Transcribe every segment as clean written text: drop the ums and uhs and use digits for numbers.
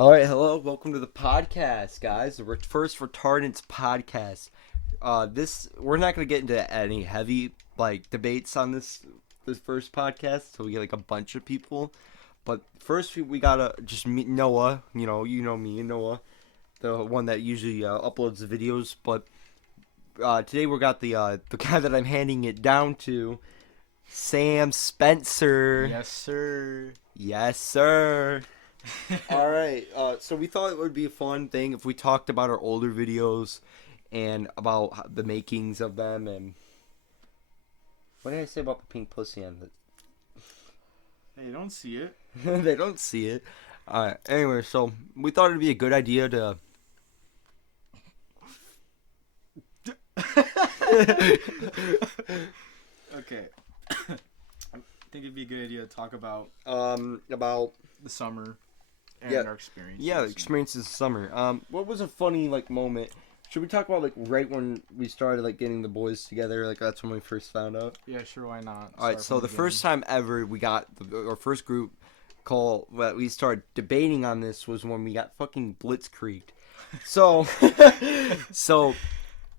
All right, hello, welcome to the podcast, guys. The first Retardants podcast. This we're not gonna get into any heavy debates on this first podcast, so we get a bunch of people. But first, we gotta just meet Noah. You know me, Noah, the one that usually uploads the videos. But today we got the guy that I'm handing it down to, Sam Spencer. Yes, sir. Yes, sir. All right, so we thought it would be a fun thing if we talked about our older videos and about the makings of them. And what did I say about the pink pussy on it? Hey, you don't see it. They don't see it. Anyway, so we thought it'd be a good idea to. Okay. I think it'd be a good idea to talk about About the summer and our experiences. Yeah, experiences this summer. What was a funny moment? Should we talk about right when we started getting the boys together? That's when we first found out. Yeah, sure. Why not? All right, so the first time ever we got our first group call that we started debating on this was when we got fucking blitzkrieged. So,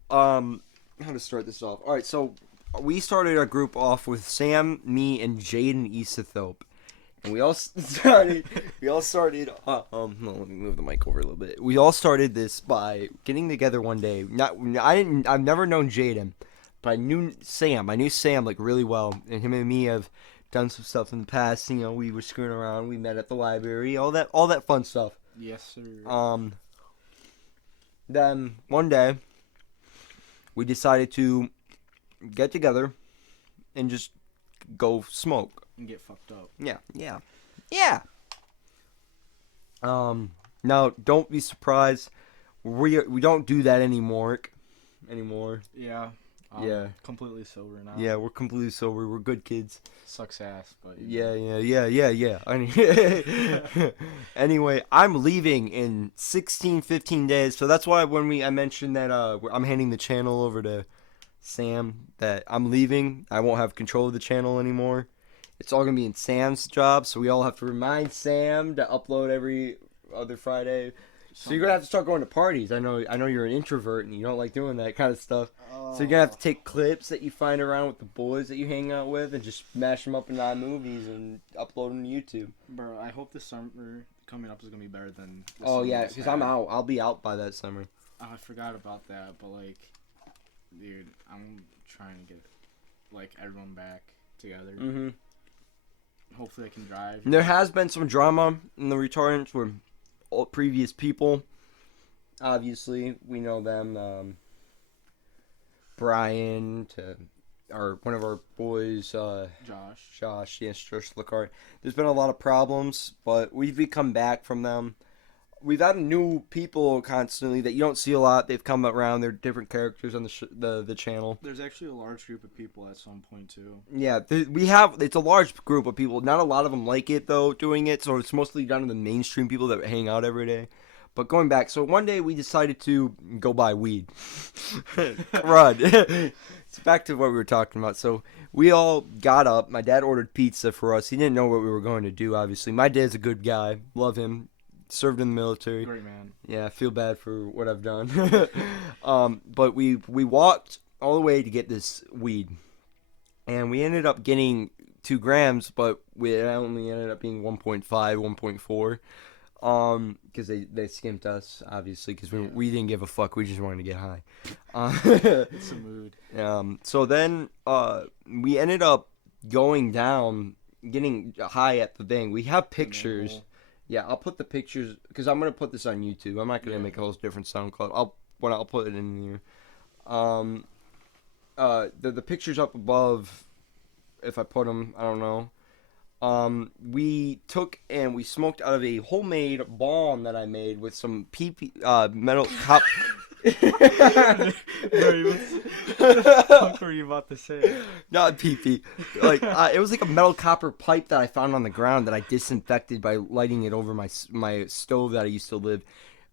how to start this off? All right, so we started our group off with Sam, me, and Jaden Easthope. And we all started. Let me move the mic over a little bit. We all started this by getting together one day. I've never known Jaden, but I knew Sam. Really well, and him and me have done some stuff in the past. We were screwing around. We met at the library. All that fun stuff. Yes, sir. Then one day, we decided to get together and just go smoke. And get fucked up. Yeah. Now don't be surprised. We don't do that anymore. Yeah. Yeah. Completely sober now. Yeah, we're completely sober. We're good kids. Sucks ass, but Yeah. Anyway, I'm leaving in 15 days. So that's why when I mentioned that I'm handing the channel over to Sam, that I'm leaving. I won't have control of the channel anymore. It's all going to be in Sam's job, so we all have to remind Sam to upload every other Friday. So you're going to have to start going to parties. I know you're an introvert and you don't like doing that kind of stuff. So you're going to have to take clips that you find around with the boys that you hang out with and just smash them up in movies and upload them to YouTube. Bro, I hope this summer coming up is going to be better than this Oh, summer yeah, was because had. I'm out. I'll be out by that summer. Oh, I forgot about that, but dude, I'm trying to get everyone back together. Mm-hmm. Hopefully I can drive. There has been some drama in the Retardants with previous people. Obviously, we know them. Brian one of our boys, Josh, yes, Josh Lacart. There's been a lot of problems, but we've come back from them. We've had new people constantly that you don't see a lot. They've come around. They're different characters on the channel. There's actually a large group of people at some point too. Yeah, it's a large group of people. Not a lot of them like it though, doing it. So it's mostly down to the mainstream people that hang out every day. But going back, so one day we decided to go buy weed. Crud. It's back to what we were talking about. So we all got up. My dad ordered pizza for us. He didn't know what we were going to do, obviously. My dad's a good guy. Love him. Served in the military. Great man. Yeah, I feel bad for what I've done. But we walked all the way to get this weed. And we ended up getting 2 grams, but we only ended up being 1.5, 1.4. Because they skimped us, obviously, because we didn't give a fuck. We just wanted to get high. It's a mood. So then we ended up going down, getting high at the thing. We have pictures. Yeah, I'll put the pictures, because I'm going to put this on YouTube. I'm not going to make a whole different SoundCloud. I'll put it in here. The pictures up above, if I put them, I don't know. We took and we smoked out of a homemade bomb that I made with some metal cop. What were you about to say? Not pee-pee. It was like a metal copper pipe that I found on the ground that I disinfected by lighting it over my stove that I used to live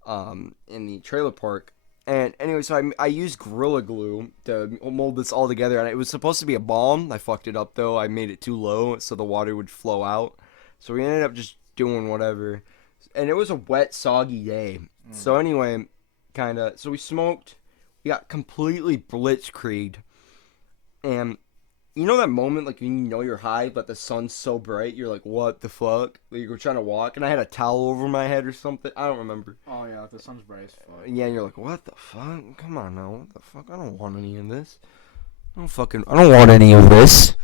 in the trailer park. And anyway, so I used Gorilla Glue to mold this all together, and it was supposed to be a balm. I fucked it up, though. I made it too low so the water would flow out. So we ended up just doing whatever. and it was a wet, soggy day. So anyway, so we smoked. We got completely blitzkrieged, and you know that moment, like, when you know you're high, but the sun's so bright, you're like, what the fuck? Like, you were trying to walk, and I had a towel over my head or something. I don't remember. Oh, yeah, the sun's bright as fuck. Yeah, and you're like, what the fuck? Come on now, what the fuck? I don't want any of this. I don't want any of this.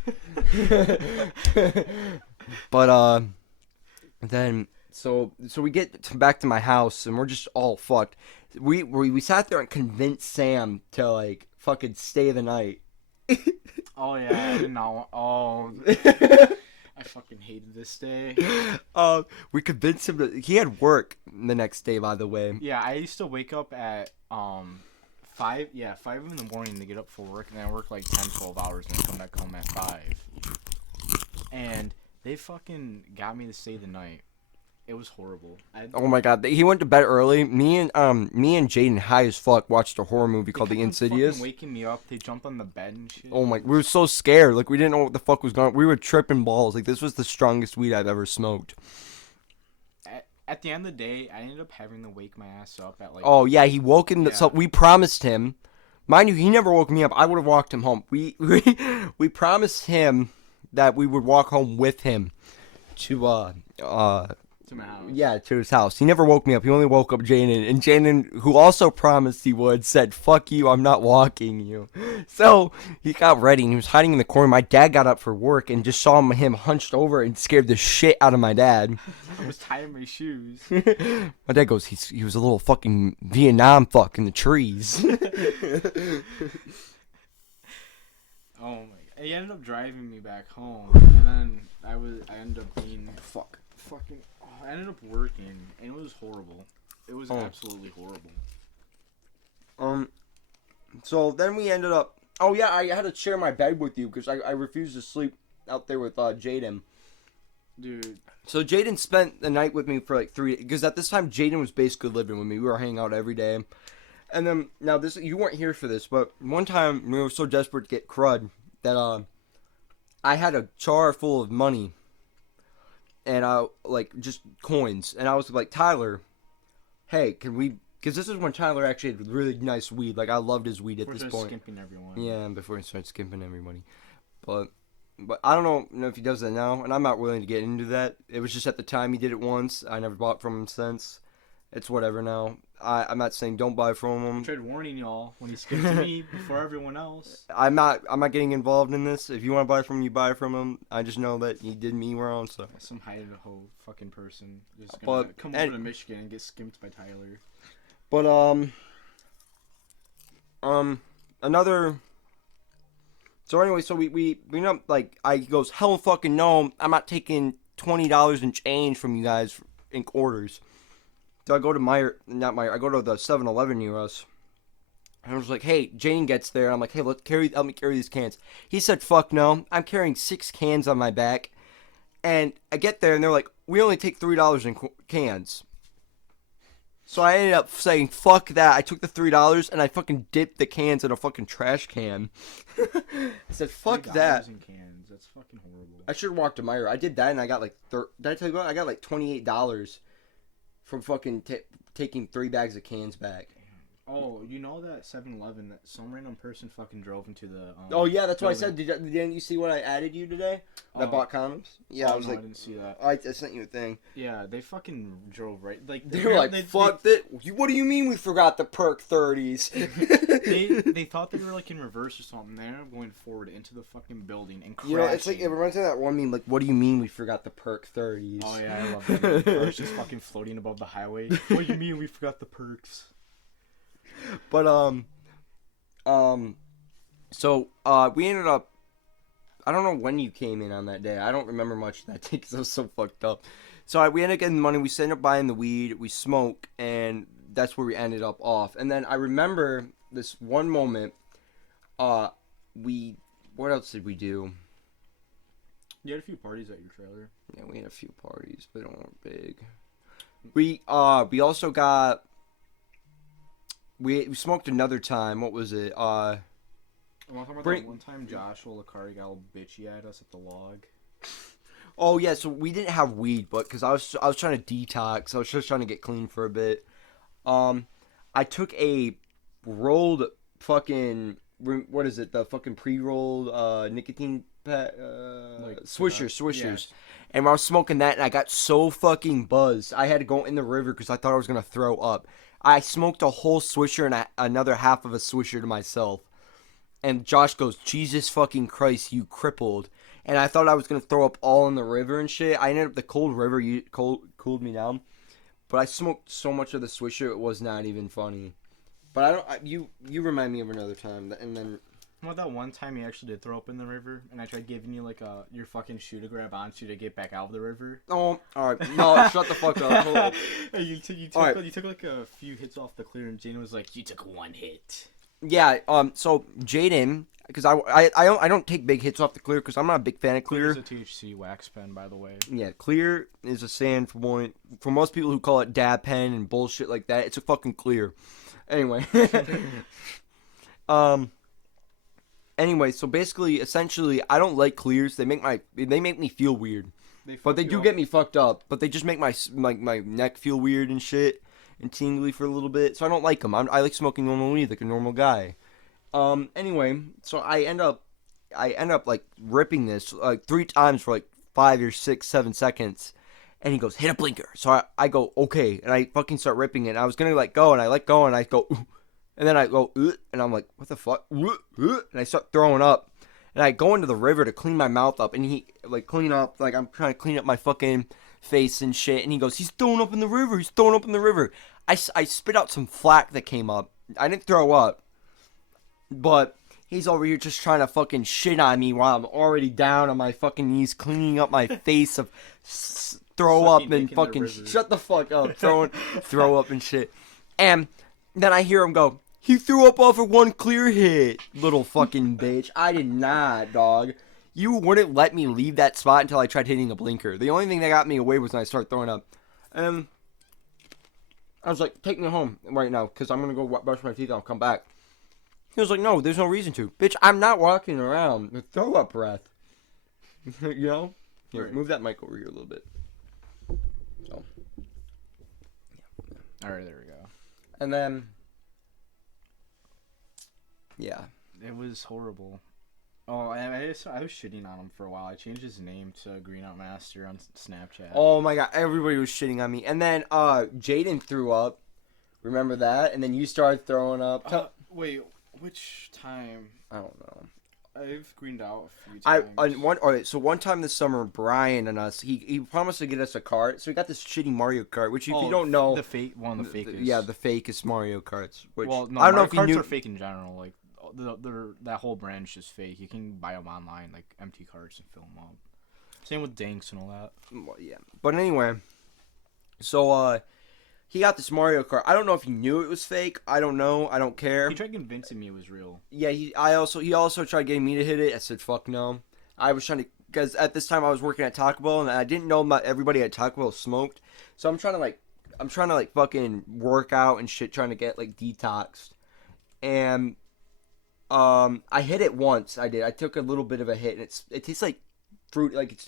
But, then, so we get back to my house, and we're just all fucked. We sat there and convinced Sam to, like, fucking stay the night. Oh, yeah, I did not want... Oh, I fucking hated this day. We convinced him he had work the next day, by the way. Yeah, I used to wake up at, 5 in the morning to get up for work, and then I work like 10, 12 hours, and then come back home at 5. And they fucking got me to stay the night. It was horrible. Oh my god, he went to bed early. Me and Jaden, high as fuck, watched a horror movie called The Insidious. Fucking waking me up, they jumped on the bed and shit. Oh my, we were so scared. Like, we didn't know what the fuck was going on. We were tripping balls. Like, this was the strongest weed I've ever smoked. At the end of the day, I ended up having to wake my ass up at like... Oh yeah, he woke him. So we promised him. Mind you, he never woke me up. I would have walked him home. We promised him that we would walk home with him to my house. Yeah, to his house. He never woke me up. He only woke up Jaden. And Jaden, who also promised he would, said, fuck you, I'm not walking you. So he got ready and he was hiding in the corner. My dad got up for work and just saw him hunched over and scared the shit out of my dad. I was tying my shoes. My dad goes, he was a little fucking Vietnam fuck in the trees. Oh my god. He ended up driving me back home. And then I ended up being I ended up working, and it was horrible. It was absolutely horrible. So then we ended up... Oh, yeah, I had to share my bed with you because I refused to sleep out there with Jaden. Dude. So Jaden spent the night with me for like 3 days. Because at this time, Jaden was basically living with me. We were hanging out every day. And then, now this, you weren't here for this, but one time we were so desperate to get crud that I had a jar full of money. And like, just coins. And I was like, Tyler, hey, can we... Because this is when Tyler actually had really nice weed. Like, I loved his weed at this point. Skimping everyone. Yeah, before he started skimping everybody. But I don't know if he does that now. And I'm not willing to get into that. It was just at the time he did it once. I never bought from him since. It's whatever now. I'm not saying don't buy from him. I tried warning y'all when he skipped me before everyone else. I'm not getting involved in this. If you want to buy from him, you buy from him. I just know that he did me wrong. So some Idaho fucking person just gonna come over to Michigan and get skimped by Tyler. But another. So anyway, so we know, like, he goes, hell fucking no, I'm not taking $20 in change from you guys in quarters. So I go to I go to the 7-Eleven near us. And I was like, hey, Jane gets there. I'm like, hey, help me carry these cans. He said, fuck no. I'm carrying 6 cans on my back. And I get there and they're like, we only take $3 in cans. So I ended up saying, fuck that. I took the $3 and I fucking dipped the cans in a fucking trash can. I said, fuck that. In cans. That's fucking horrible. I should have walked to Meyer. I did that and I got like, did I tell you what? I got like $28 from fucking taking 3 bags of cans back. Oh, you know that 7-Eleven that some random person fucking drove into the... oh, yeah, that's building. What I said. Didn't you see what I added you today? That bought condoms? Yeah, I was like... I didn't see that. I sent you a thing. Yeah, they fucking drove right... Like, they were like, fuck that. What do you mean we forgot the perk 30s? they thought they were like in reverse or something. They ended up going forward into the fucking building and crashing. You know, it's like, it reminds me of that one meme, like, what do you mean we forgot the perk 30s? Oh, yeah, I love that. Cars just fucking floating above the highway. What do you mean we forgot the perks? But, so, we ended up, I don't know when you came in on that day. I don't remember much of that day because I was so fucked up. So, we ended up getting the money. We ended up buying the weed. We smoke, and that's where we ended up off. And then I remember this one moment, what else did we do? You had a few parties at your trailer. Yeah, we had a few parties, but they weren't big. We also got... We smoked another time. What was it? I want to talk about that one time Joshua Lacari got all bitchy at us at the log. Oh yeah, so we didn't have weed, but because I was trying to detox, I was just trying to get clean for a bit. Um, I took a rolled fucking what is it? The fucking pre-rolled nicotine Like swishers. yes. And I was smoking that, and I got so fucking buzzed. I had to go in the river because I thought I was gonna throw up. I smoked a whole swisher and another half of a swisher to myself. And Josh goes, Jesus fucking Christ, you crippled. And I thought I was gonna throw up all in the river and shit. I ended up the cold river cooled me down. But I smoked so much of the swisher it was not even funny. But I don't. You remind me of another time, and then How about that one time you actually did throw up in the river, and I tried giving you like your fucking shoe to grab onto to get back out of the river? oh, all right, no, shut the fuck up. Hold on. You took like a few hits off the clear, and Jane was like, "You took one hit." Yeah. So Jaden, because I don't take big hits off the clear because I'm not a big fan of Clear clear. is a THC wax pen, by the way. Yeah, clear is a sand for most people who call it dab pen and bullshit like that. It's a fucking clear. Anyway. um. Anyway, so basically, essentially, I don't like clears. They make me feel weird, but they do get me fucked up. But they just make my neck feel weird and shit and tingly for a little bit. So I don't like them. I like smoking normal weed like a normal guy. Anyway, so I end up like ripping this like 3 times for like 5 or 6, 7 seconds. And he goes, hit a blinker. So I go, okay. And I fucking start ripping it. And I was going to let go. And I let go. And I go, ooh. And then I go, and I'm like, what the fuck? And I start throwing up. And I go into the river to clean my mouth up. And he, like, I'm trying to clean up my fucking face and shit. And he goes, he's throwing up in the river. He's throwing up in the river. I spit out some flack that came up. I didn't throw up. But he's over here just trying to fucking shit on me while I'm already down on my fucking knees, cleaning up my face of throw up and fucking shut the fuck up, throw up and shit. And then I hear him go, he threw up off of one clear hit, little fucking bitch. I did not, dog. You wouldn't let me leave that spot until I tried hitting a blinker. The only thing that got me away was when I started throwing up. And I was like, take me home right now, because I'm going to go brush my teeth and I'll come back. He was like, no, there's no reason to. Bitch, I'm not walking around with throw up breath. You know? Here, move that mic over here a little bit. So. Alright, there we go. And then, yeah. It was horrible. Oh, I was shitting on him for a while. I changed his name to Green Out Master on Snapchat. Oh my god, everybody was shitting on me. And then, Jaden threw up. Remember that? And then you started throwing up. Wait, which time? I don't know. I've greened out a few times. So one time this summer, Brian and us, he promised to get us a cart. So we got this shitty Mario Kart, which if you don't know, the one of the fakest. Yeah, the fakest Mario Karts. Which, well, no, I don't Mario know if you Karts knew. are fake in general. Like, that whole brand is just fake. You can buy them online, like empty carts, and fill them up. Same with Danks and all that. Well, yeah, but anyway, so he got this Mario Kart. I don't know if he knew it was fake. I don't know. I don't care. He tried convincing me it was real. Yeah, he also tried getting me to hit it. I said fuck no. I was trying to, because at this time I was working at Taco Bell and I didn't know everybody at Taco Bell smoked. So I'm trying to fucking work out and shit, trying to get like detoxed. And I hit it once. I did. I took a little bit of a hit and it tastes like fruit. Like it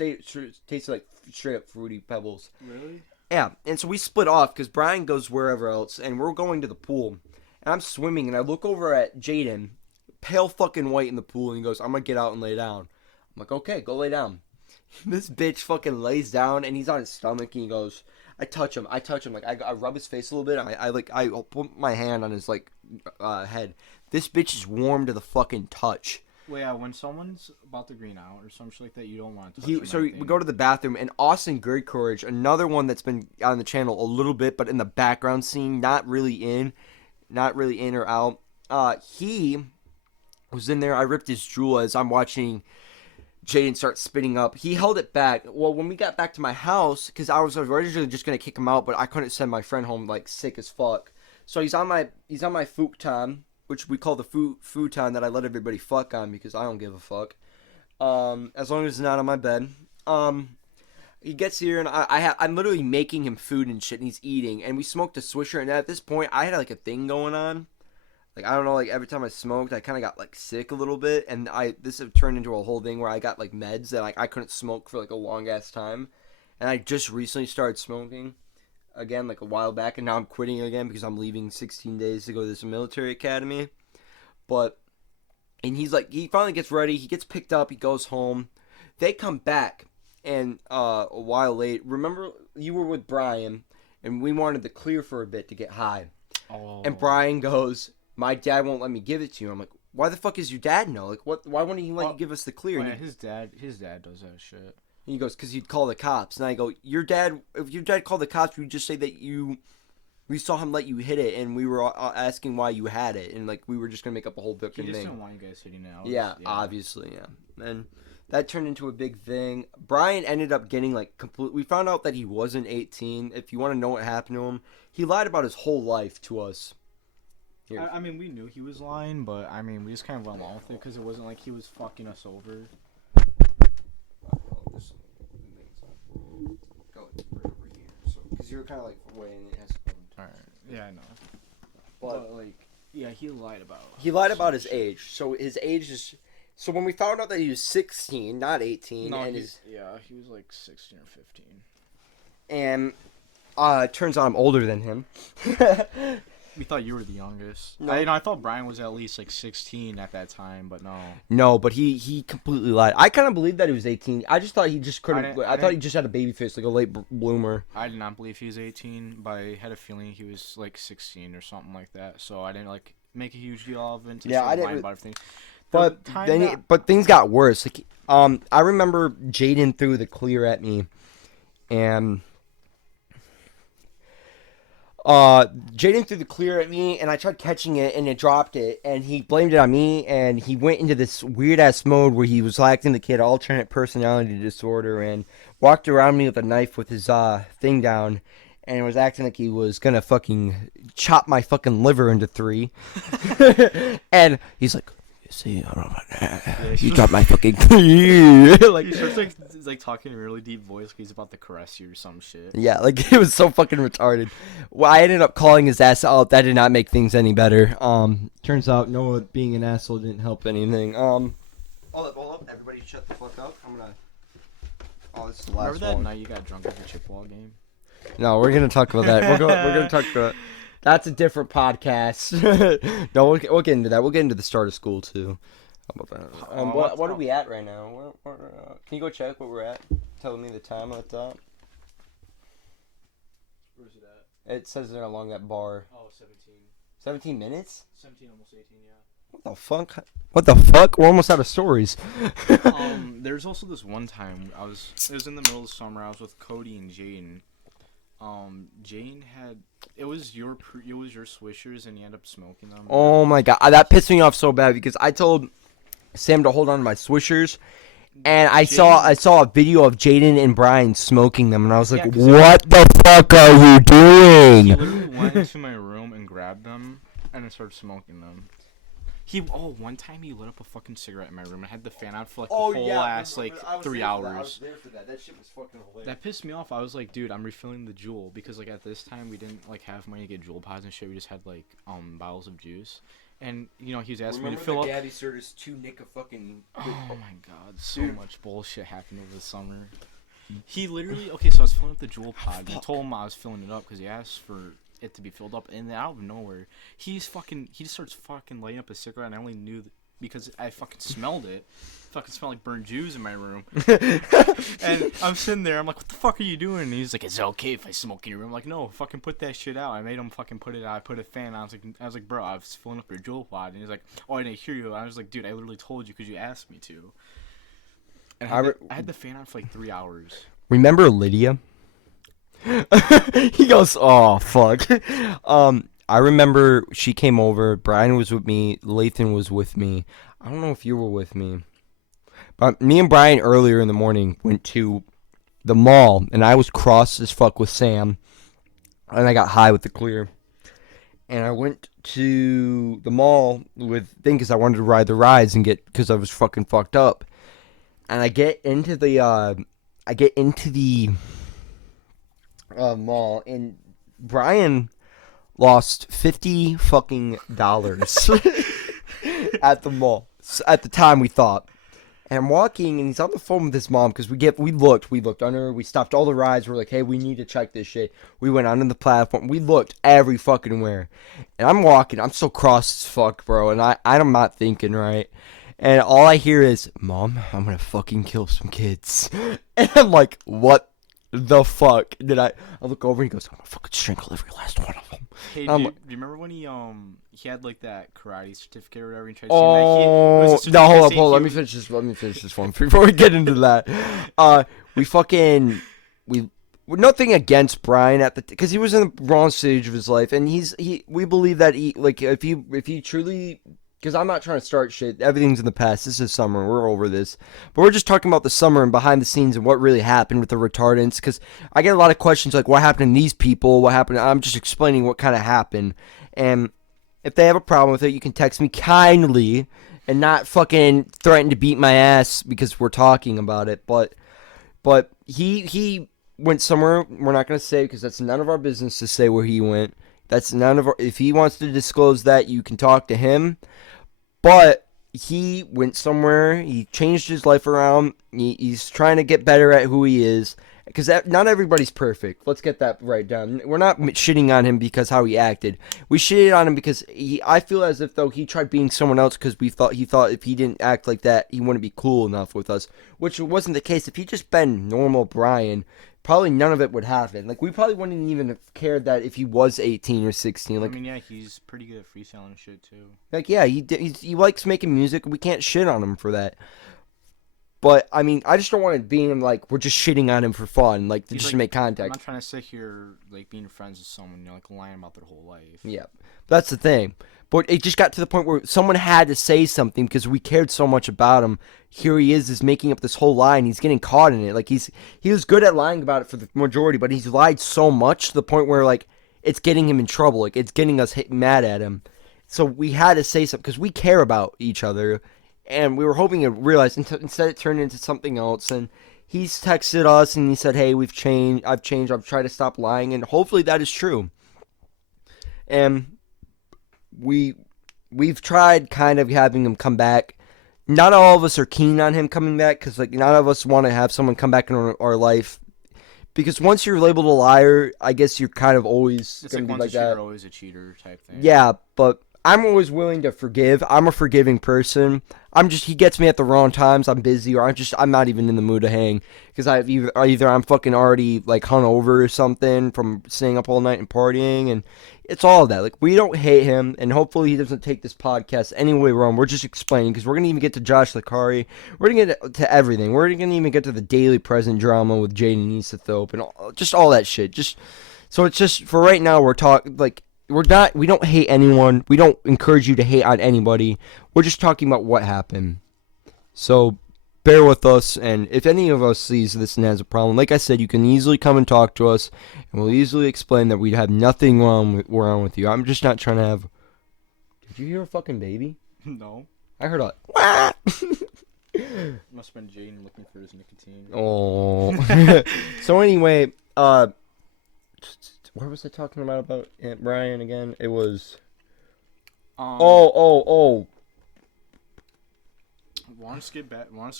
tastes like straight up fruity pebbles. Really? Yeah, and so we split off because Brian goes wherever else, and we're going to the pool. And I'm swimming, and I look over at Jaden, pale fucking white in the pool, and he goes, I'm going to get out and lay down. I'm like, okay, go lay down. This bitch fucking lays down, and he's on his stomach, and he goes, I touch him, like, I rub his face a little bit, I put my hand on his, like, head. This bitch is warm to the fucking touch. Well, yeah, when someone's about to green out or some shit like that, you don't want to touch them. So we go to the bathroom, and Austin Great Courage, another one that's been on the channel a little bit, but in the background scene, not really in or out. He was in there. I ripped his jewel as I'm watching Jaden start spitting up. He held it back. Well, when we got back to my house, because I was originally just gonna kick him out, but I couldn't send my friend home like sick as fuck. So he's on my futon, which we call the futon that I let everybody fuck on because I don't give a fuck. As long as it's not on my bed. He gets here and I'm literally making him food and shit and he's eating. And we smoked a swisher and at this point I had like a thing going on. Like, I don't know, like, every time I smoked, I kind of got, like, sick a little bit. And this have turned into a whole thing where I got, like, meds that, like, I couldn't smoke for, like, a long-ass time. And I just recently started smoking again, like, a while back. And now I'm quitting again because I'm leaving 16 days to go to this military academy. But, and he's, like, he finally gets ready. He gets picked up. He goes home. They come back. And a while late, remember, you were with Brian. And we wanted to clear for a bit to get high. Oh. And Brian goes, my dad won't let me give it to you. I'm like, why the fuck does your dad know? Like, what? Why wouldn't he let you give us the clear? Yeah, his dad does that shit. And he goes, because he'd call the cops. And I go, if your dad called the cops, we'd just say that we saw him let you hit it, and we were asking why you had it, and like we were just gonna make up a whole fucking thing. He just didn't want you guys hitting it. Yeah, obviously, yeah. And that turned into a big thing. Brian ended up getting like complete. We found out that he wasn't 18. If you want to know what happened to him, he lied about his whole life to us. I mean, we knew he was lying, but I mean, we just kind of went along with it because it wasn't like he was fucking us over. Go right over here, so because you're kind of like way and it has to go. Alright, yeah, I know. But like, yeah, he lied about. He lied about his age. So his age is. So when we found out that he was 16, not 18, No, and he was like 16 or 15. And it turns out I'm older than him. We thought you were the youngest. No. I thought Brian was at least like 16 at that time, but no. No, but he completely lied. I kind of believed that he was 18. I just thought he just couldn't. I thought he just had a baby face, like a late bloomer. I did not believe he was 18, but I had a feeling he was like 16 or something like that. So I didn't like make a huge deal of it. Yeah, I didn't. Lying about everything. But then, but things got worse. Like, I remember Jaden threw the clear at me, and Jaden threw the clear at me, and I tried catching it, and it dropped it, and he blamed it on me, and he went into this weird-ass mode where he was acting the kid alternate personality disorder, and walked around me with a knife with his thing down, and was acting like he was gonna fucking chop my fucking liver into 3. And he's like, you see, I don't know about that. You dropped my fucking clear. Like, he starts like talking in a really deep voice like he's about to caress you or some shit. Yeah, like it was so fucking retarded. Well, I ended up calling his ass out. That did not make things any better. Turns out Noah being an asshole didn't help anything. Hold up, everybody shut the fuck up. I'm gonna. Oh, this is the last Remember that one. night you got drunk at the Chippewa game? No, we're gonna talk about that. We're gonna talk about. That's a different podcast. No, we'll get into that. We'll get into the start of school too. How about that? What are we at right now? Can you go check what we're at? Telling me the time at the top. Where's it at? It says it along that bar. Oh, 17. 17 minutes? 17, almost 18, yeah. What the fuck? What the fuck? We're almost out of stories. There's also this one time it was in the middle of the summer. I was with Cody and Jaden. Jane had it was your swishers and he ended up smoking them. Oh my god, that pissed me off so bad because I told Sam to hold on to my swishers, and I saw a video of Jaden and Brian smoking them, and I was like, what the fuck are you doing? He literally went into my room and grabbed them and then started smoking them. One time he lit up a fucking cigarette in my room and had the fan on for like the whole ass like 3 hours. I was there for that. That shit was fucking hilarious. That pissed me off. I was like, dude, I'm refilling the Juul because like at this time we didn't like have money to get Juul pods and shit. We just had like bottles of juice. And he was asking me to fill up. Gabby Sertis 2 Nick a fucking. Oh my god, so much bullshit happened over the summer. He literally so I was filling up the Juul pod. And I told him I was filling it up because he asked for it to be filled up, and then out of nowhere, he just starts fucking lighting up a cigarette, and I only knew because I fucking smelled it. Fucking smelled like burnt Jews in my room. And I'm sitting there, I'm like, what the fuck are you doing? And he's like, is it okay if I smoke in your room? I'm like, no, fucking put that shit out. I made him fucking put it out. I put a fan on. I was like, bro, I was filling up your Juul pod. And he's like, oh, I didn't hear you. I was like, dude, I literally told you because you asked me to. And I had the fan on for like 3 hours. Remember Lydia? He goes, oh fuck. I remember she came over. Brian was with me. Lathan was with me. I don't know if you were with me, but me and Brian earlier in the morning went to the mall, and I was cross as fuck with Sam, and I got high with the clear. And I went to the mall with thing because I wanted to ride the rides and because I was fucking fucked up. And I get into the mall, and Brian lost $50 fucking at the mall. At the time, we thought. And I'm walking, and he's on the phone with his mom because we looked under, we stopped all the rides. We're like, hey, we need to check this shit. We went onto the platform. We looked every fucking where. And I'm walking. I'm so cross as fuck, bro. And I'm not thinking right. And all I hear is, Mom, I'm gonna fucking kill some kids. And I'm like, what the fuck? I look over and he goes, I'm gonna fucking strangle every last one of them. Hey, do you remember when he had like that karate certificate or whatever? And tried to Oh, no, hold up. Let me finish this one before we get into that. We're nothing against Brian because he was in the wrong stage of his life, and we believe that if he truly. Because I'm not trying to start shit. Everything's in the past. This is summer. We're over this. But we're just talking about the summer and behind the scenes and what really happened with the retardants. Because I get a lot of questions like, what happened to these people? What happened? I'm just explaining what kind of happened. And if they have a problem with it, you can text me kindly and not fucking threaten to beat my ass because we're talking about it. But he went somewhere. We're not going to say because that's none of our business to say where he went. That's none of our. If he wants to disclose that, you can talk to him. But he went somewhere. He changed his life around. He's trying to get better at who he is. Because not everybody's perfect. Let's get that right down. We're not shitting on him because how he acted. We shitted on him because I feel as if though he tried being someone else because he thought if he didn't act like that, he wouldn't be cool enough with us. Which wasn't the case. If he just been normal Brian, probably none of it would happen. Like, we probably wouldn't even have cared that if he was 18 or 16. Like, I mean, yeah, he's pretty good at freestyling shit, too. Like, yeah, he likes making music. We can't shit on him for that. But, I mean, I just don't want it being like we're just shitting on him for fun, like, just to make contact. I'm not trying to sit here, like, being friends with someone, like, lying about their whole life. Yeah, that's the thing. But it just got to the point where someone had to say something because we cared so much about him. Here he is making up this whole lie, and he's getting caught in it. Like, he was good at lying about it for the majority, but he's lied so much to the point where, like, it's getting him in trouble. Like, it's getting us mad at him. So we had to say something because we care about each other, and we were hoping to realize. Instead, it turned into something else, and he's texted us, and he said, hey, I've changed. I've tried to stop lying, and hopefully that is true. And we've tried kind of having him come back. Not all of us are keen on him coming back because, like, none of us want to have someone come back in our life. Because once you're labeled a liar, I guess you're kind of always going to be like that. You're always a cheater type thing. Yeah, but I'm always willing to forgive. I'm a forgiving person. He gets me at the wrong times. I'm busy, or I'm not even in the mood to hang because either I'm fucking already like hungover or something from staying up all night and partying, and it's all of that. Like, we don't hate him, and hopefully he doesn't take this podcast any way wrong. We're just explaining because we're gonna even get to Josh Lakari. We're gonna get to everything. We're gonna even get to the daily present drama with Jaden Easthope and just all that shit. So it's just for right now. We don't hate anyone. We don't encourage you to hate on anybody. We're just talking about what happened. So bear with us, and if any of us sees this and has a problem, like I said, you can easily come and talk to us, and we'll easily explain that we have nothing wrong with you. I'm just not trying to have... Did you hear a fucking baby? No. I heard a... Must have been Jaden looking for his nicotine. Oh. So anyway, what was I talking about Aunt Brian again? It was... Oh. Want to get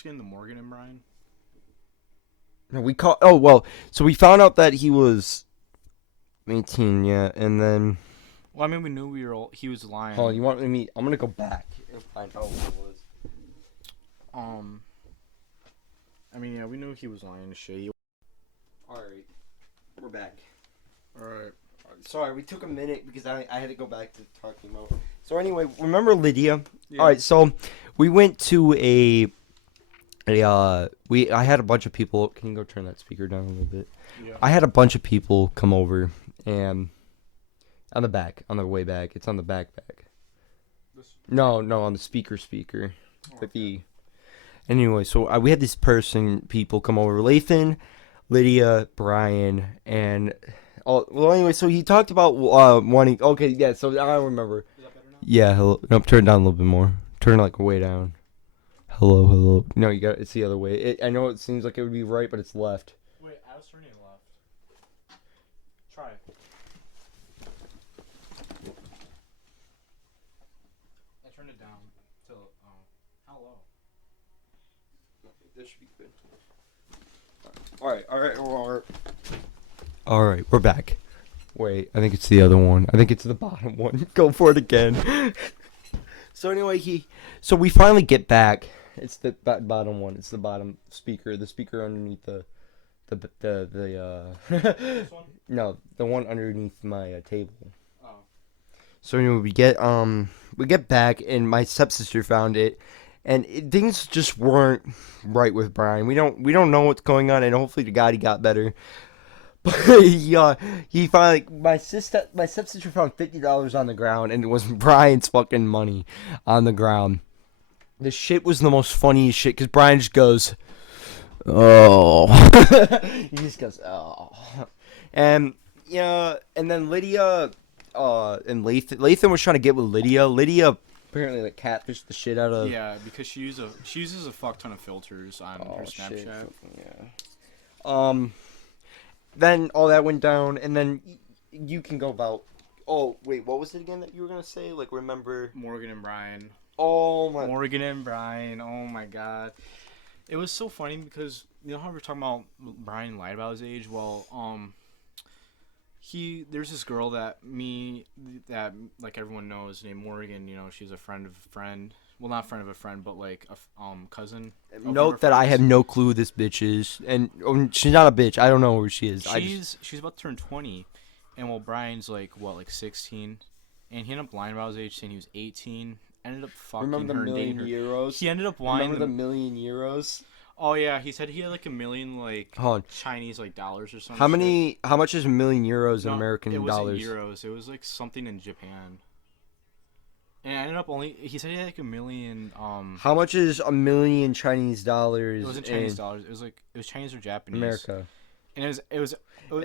into Morgan and Brian? No, so we found out that he was 18, yeah, and then... Well, I mean, we knew he was lying. Hold on, you want me... I'm gonna go back and find out what it was. I mean, yeah, we knew he was lying and shit. Alright, we're back. Alright. Sorry, we took a minute because I had to go back to talking about... So anyway, remember Lydia? Yeah. Alright, so we went to I had a bunch of people... Can you go turn that speaker down a little bit? Yeah. I had a bunch of people come over, and... On the way back. It's on the back. No, on the speaker. Okay. Anyway, so we had this people come over. Lathan, Lydia, Brian, and... anyway, so he talked about wanting... Okay, yeah, so I remember. Is that better now? Yeah, hello. No, turn it down a little bit more. Turn like way down. Hello. No, it's the other way. I know it seems like it would be right, but it's left. Wait, I was turning left. Try. That should be good. All right, we're back. Wait, I think it's the other one. I think it's the bottom one. Go for it again. So anyway, so we finally get back. It's the bottom one. It's the bottom speaker. The speaker underneath the This one? no, the one underneath my table. Oh. So anyway, we get back, and my stepsister found it, and things just weren't right with Brian. We don't know what's going on, and hopefully to God he got better. But he finally, my stepsister found $50 on the ground, and it was Brian's fucking money on the ground. The shit was the most funniest shit, because Brian just goes, oh. He just goes, oh. And, and then Lydia, and Lathan was trying to get with Lydia. Lydia apparently, like, catfished the shit out of... Yeah, because she uses a fuck ton of filters on her Snapchat. Shit. Yeah. Then all that went down, and then you can go about... Oh, wait, what was it again that you were going to say? Like, remember... Morgan and Brian. Oh, my... Morgan and Brian, oh my god. It was so funny because, you know how we were talking about Brian lied about his age? Well, there's this girl that like everyone knows named Morgan, she's a friend of a friend. Well, not friend of a friend, but like a cousin. Note that I have no clue who this bitch is, and she's not a bitch. I don't know who she is. She's about to turn 20, and Brian's like 16, and he ended up lying about his age, saying he was 18. Ended up fucking Remember the her, million dating her. euros? He ended up lying. Remember the million euros? Oh yeah, he said he had like $1 million Hold on. Chinese dollars or something. How much is $1 million euros in American dollars? It wasn't euros. It was like something in Japan. And I ended up he said he had like $1 million. How much is $1 million Chinese dollars? It wasn't Chinese dollars. It was Chinese or Japanese. America. And it was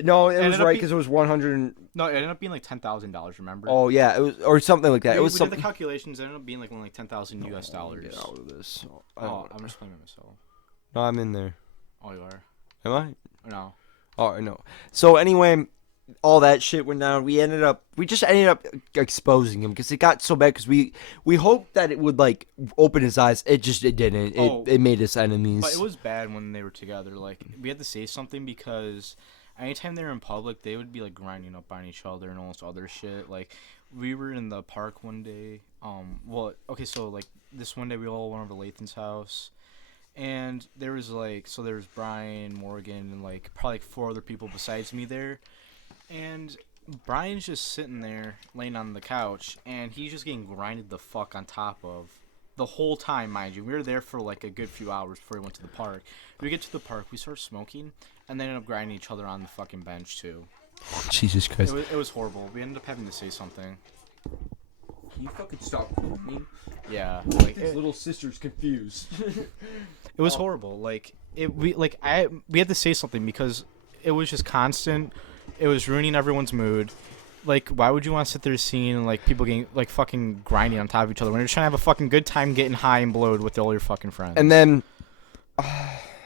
no, it was right because it was 100. No, it ended up being like $10,000. Remember? Oh yeah, it was or something like that. We was did something. the calculations. It ended up being like only $10,000 US dollars. Get out of this. I'm just playing myself. No, I'm in there. Oh, you are? Am I? No. Oh no. So anyway, all that shit went down. We just ended up exposing him because it got so bad because we hoped that it would like open his eyes. It didn't. It made us enemies. But it was bad when they were together. Like we had to say something because anytime they were in public, they would be like grinding up on each other and all this other shit. Like we were in the park one day. So like this one day we all went over to Lathan's house. And there was Brian, Morgan, and like probably like 4 other people besides me there. And Brian's just sitting there, laying on the couch, and he's just getting grinded the fuck on top of the whole time, mind you. We were there for like a good few hours before we went to the park. We get to the park, we start smoking, and they end up grinding each other on the fucking bench too. Jesus Christ! It was horrible. We ended up having to say something. Can you fucking stop me? Yeah, like his little sister's confused. It was horrible. Like we had to say something because it was just constant. It was ruining everyone's mood. Like, why would you want to sit there seeing like people getting like fucking grinding on top of each other when you're trying to have a fucking good time getting high and blowed with all your fucking friends? And then, all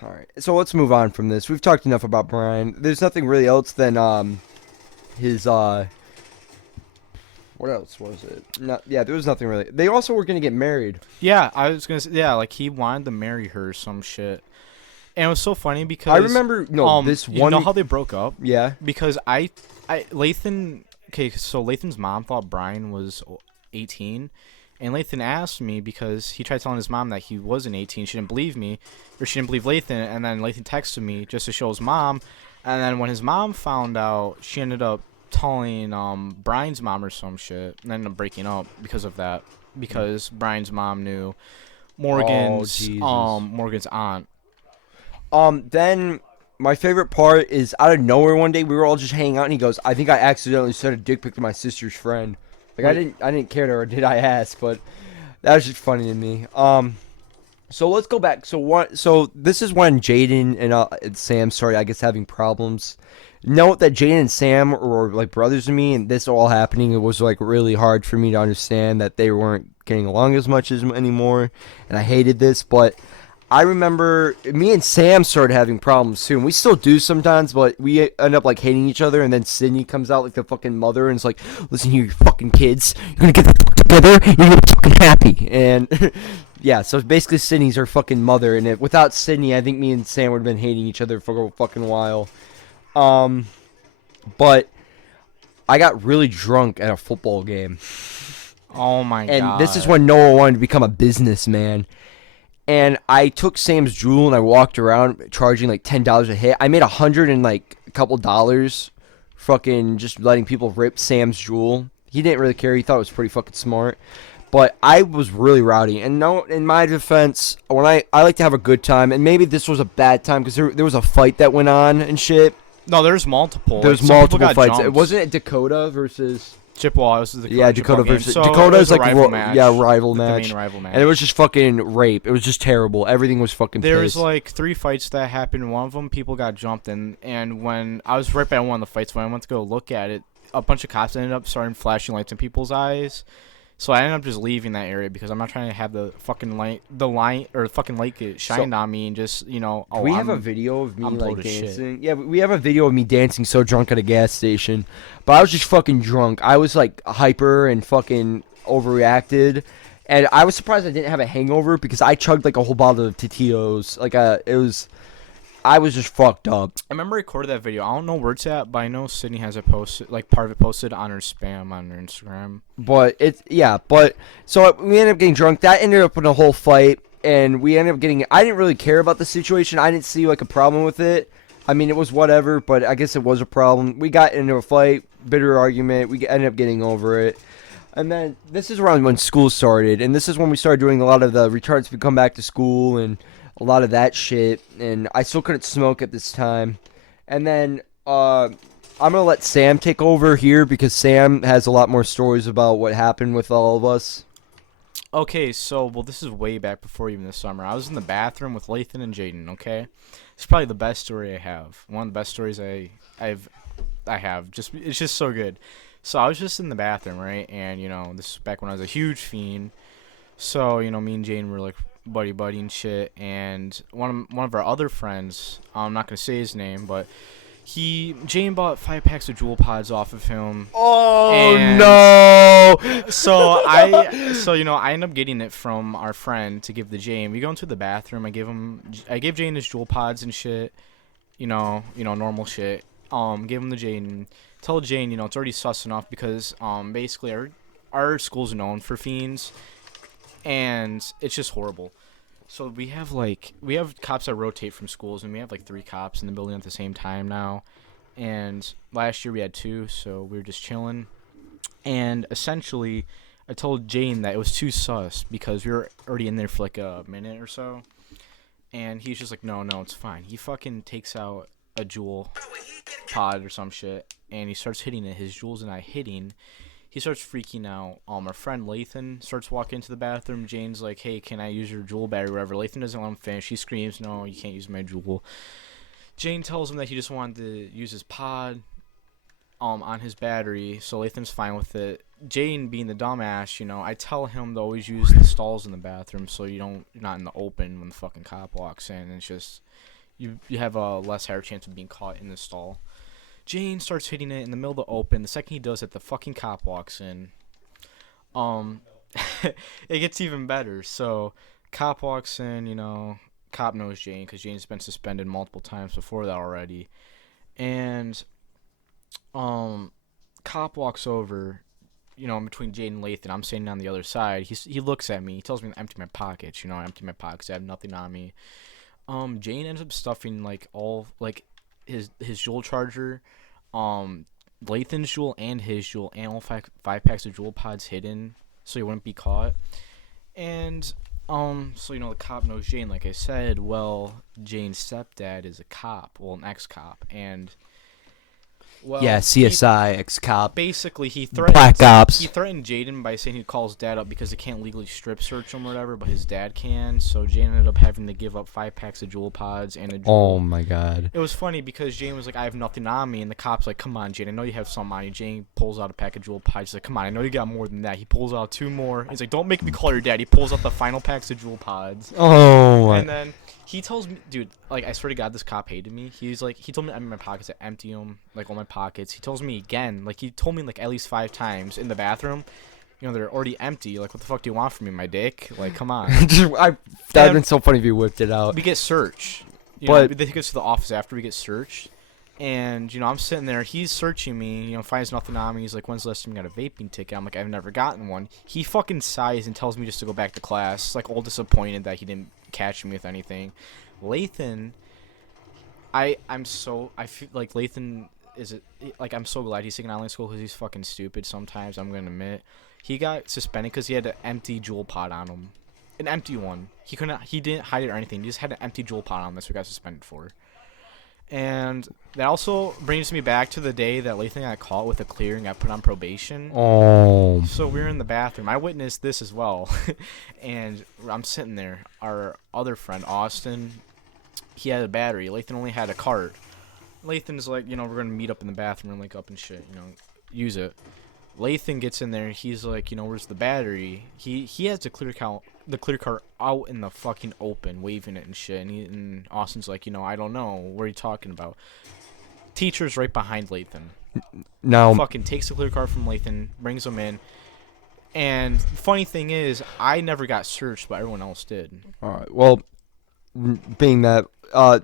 right. So let's move on from this. We've talked enough about Brian. There's nothing really else than his What else was it? There was nothing really. They also were gonna get married. Yeah, I was gonna say, like he wanted to marry her or some shit. And it was so funny because I remember this one. You know how they broke up? Yeah. Because Lathan. Okay, so Lathan's mom thought Brian was 18, and Lathan asked me because he tried telling his mom that he wasn't 18. She didn't believe me, or she didn't believe Lathan, and then Lathan texted me just to show his mom. And then when his mom found out, she ended up telling Brian's mom or some shit, and ended up breaking up because of that. Because Brian's mom knew Morgan's aunt. Then my favorite part is out of nowhere one day we were all just hanging out and he goes, "I think I accidentally sent a dick pic to my sister's friend." Like I didn't care to, or did I ask? But that was just funny to me. So let's go back. So this is when Jaden and Sam started, I guess, having problems. Note that Jaden and Sam were like brothers to me, and this all happening, it was like really hard for me to understand that they weren't getting along as much as anymore, and I hated this. But I remember me and Sam started having problems too. And we still do sometimes, but we end up like hating each other. And then Sydney comes out like the fucking mother and is like, "Listen here, you fucking kids. You're gonna get the fuck together. You're gonna be fucking happy." And yeah, so basically Sydney's her fucking mother. And without Sydney, I think me and Sam would have been hating each other for a fucking while. Um, but I got really drunk at a football game, Oh my and this is god. when Noah wanted to become a businessman. And I took Sam's jewel and I walked around charging like $10 a hit. I made $100 and like a couple dollars, fucking just letting people rip Sam's jewel. He didn't really care. He thought it was pretty fucking smart. But I was really rowdy. And no, in my defense, when I like to have a good time, and maybe this was a bad time because there was a fight that went on and shit. No, there's multiple. There's Like, some people multiple got fights. It jumped. wasn't it Dakota versus Chippewa. This is the yeah, Chippewa Dakota game. versus So Dakota it is was a like rival match. rival The match. main rival match. And it was just fucking rape. It was just terrible. Everything was fucking There was pissed. like 3 fights that happened. One of them, people got jumped in, and when I was right by one of the fights, when I went to go look at it, a bunch of cops ended up starting flashing lights in people's eyes. So I ended up just leaving that area because I'm not trying to have the fucking light get shined on me and just We have a video of me I'm like bored as shit. dancing. Yeah, we have a video of me dancing so drunk at a gas station. But I was just fucking drunk. I was like hyper and fucking overreacted. And I was surprised I didn't have a hangover because I chugged like a whole bottle of Tito's. I was just fucked up. I remember I recorded that video. I don't know where it's at, but I know Sydney has it posted, like part of it posted on her spam on her Instagram. So we ended up getting drunk. That ended up in a whole fight. And we ended up getting, I didn't really care about the situation. I didn't see like a problem with it. I mean, it was whatever, but I guess it was a problem. We got into a fight, bitter argument. We ended up getting over it. And then this is around when school started, and this is when we started doing a lot of the retards would come back to school and a lot of that shit. And I still couldn't smoke at this time. And then I'm gonna let Sam take over here because Sam has a lot more stories about what happened with all of us. Okay, so this is way back before even this summer. I was in the bathroom with Lathan and Jaden. Okay, it's probably the best story I have. One of the best stories I have. It's just so good. So I was just in the bathroom, right? And this is back when I was a huge fiend. So me and Jaden were like buddy and shit. And one of our other friends, I'm not gonna say his name, but Jane bought 5 packs of Jewel Pods off of him. Oh And no! So I end up getting it from our friend to give to Jane. We go into the bathroom. I gave Jane his Jewel Pods and shit. Normal shit. Give him to Jane. Tell Jane, it's already sus enough because basically our school's known for fiends, and it's just horrible. So we have cops that rotate from schools, and we have like 3 cops in the building at the same time now. And last year we had 2, so we were just chilling. And essentially, I told Jane that it was too sus because we were already in there for like a minute or so. And he's just like, no, it's fine. He fucking takes out a jewel pod or some shit, and he starts hitting it. His jewel's not hitting. He starts freaking out. Our friend Lathan starts walking into the bathroom. Jane's like, hey, can I use your jewel battery or whatever? Lathan doesn't let him finish. He screams, no, you can't use my jewel. Jane tells him that he just wanted to use his pod on his battery, so Lathan's fine with it. Jane, being the dumbass, I tell him to always use the stalls in the bathroom so you're not in the open when the fucking cop walks in. It's just you have a less higher chance of being caught in the stall. Jane starts hitting it in the middle of the open. The second he does it, the fucking cop walks in. It gets even better. So, cop walks in, cop knows Jane because Jane's been suspended multiple times before that already. And, cop walks over, in between Jane and Lathan. I'm standing on the other side. He looks at me. He tells me to empty my pockets. I empty my pockets. I have nothing on me. Jane ends up stuffing like all like his jewel charger, Lathan's jewel and his jewel, and all 5 packs of jewel pods hidden so he wouldn't be caught. And so the cop knows Jane, like I said. Well, Jane's stepdad is a cop, an ex-cop, and Well, Yeah, CSI, ex-cop, basically he Black Ops. threatened Jaden by saying he'd call his dad up because they can't legally strip search him or whatever, but his dad can. So Jaden ended up having to give up 5 packs of Juul pods and a Juul. Oh my god. It was funny because Jaden was like, I have nothing on me, and the cop's like, come on, Jaden, I know you have something on you. Jaden pulls out a pack of Juul pods. He's like, come on, I know you got more than that. He pulls out 2 more. He's like, don't make me call your dad. He pulls out the final packs of Juul pods. Oh my. And then he tells me, dude, like, I swear to God, this cop hated me. He's like, he told me I'm in my pockets, I empty them, like, all my pockets. He tells me again, like, he told me, like, at least 5 times in the bathroom, you know, they're already empty. Like, what the fuck do you want from me, my dick? Like, come on. That'd been so funny if you whipped it out. We get searched. But they take us to the office after we get searched. And, you know, I'm sitting there. He's searching me, you know, finds nothing on me. He's like, when's the last time you got a vaping ticket? I'm like, I've never gotten one. He fucking sighs and tells me just to go back to class. Like, all disappointed that he didn't catch me with anything. Lathan, I feel like Lathan I'm so glad he's taking online school because he's fucking stupid sometimes, I'm gonna admit. He got suspended because he had an empty Juul pod on him. An empty one. He didn't hide it or anything. He just had an empty Juul pod on him. That's what he got suspended for. And that also brings me back to the day that Lathan got caught with a clear and got put on probation. Oh. So we were in the bathroom. I witnessed this as well. And I'm sitting there. Our other friend, Austin, he had a battery. Lathan only had a cart. Lathan's like, you know, we're going to meet up in the bathroom and link up and shit, you know, use it. Lathan gets in there. He's like, you know, where's the battery? He has the clear cart out in the fucking open, waving it and shit. And Austin's like, you know, I don't know. What are you talking about? Teacher's right behind Lathan. Now, Fucking takes the clear cart from Lathan, brings him in. And funny thing is, I never got searched, but everyone else did. alright, well, being that,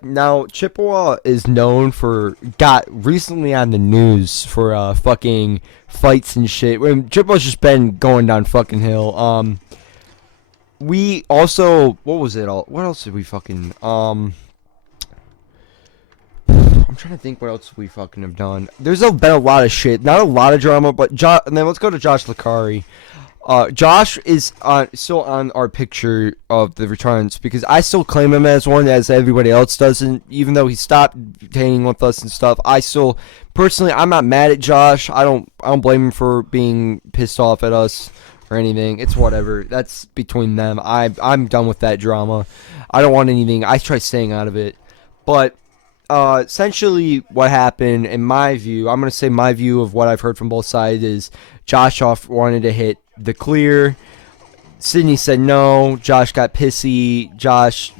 now Chippewa is known for, got recently on the news for, fucking fights and shit. When Chippewa's just been going down fucking hill. We also, what was it all? What else did we fucking, I'm trying to think what else we fucking have done. There's been a lot of shit. Not a lot of drama, but and then let's go to Josh Licari. Josh is still on our picture of the Retardants because I still claim him as one, as everybody else doesn't. Even though he stopped hanging with us and stuff, I still, personally, I'm not mad at Josh. I don't blame him for being pissed off at us or anything. It's whatever. That's between them. I'm done with that drama. I don't want anything. I try staying out of it. But essentially what happened, in my view, I'm going to say my view of what I've heard from both sides is Josh wanted to hit the clear. Sydney said no. Josh got pissy. Josh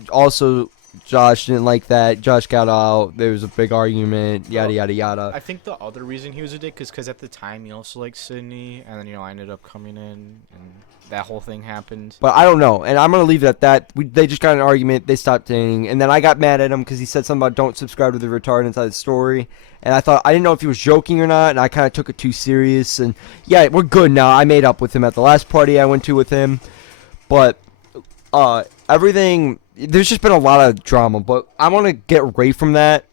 didn't like that. Josh got out. There was a big argument. Yada, yada, yada. I think the other reason he was a dick is because at the time he also liked Sydney, and then, you know, I ended up coming in, and that whole thing happened. But I don't know, and I'm going to leave it at that. They just got in an argument. They stopped dating, and then I got mad at him because he said something about don't subscribe to the Retardants on his story. And I didn't know if he was joking or not, and I kind of took it too serious. And yeah, we're good now. I made up with him at the last party I went to with him. But everything, there's just been a lot of drama. But I want to get away from that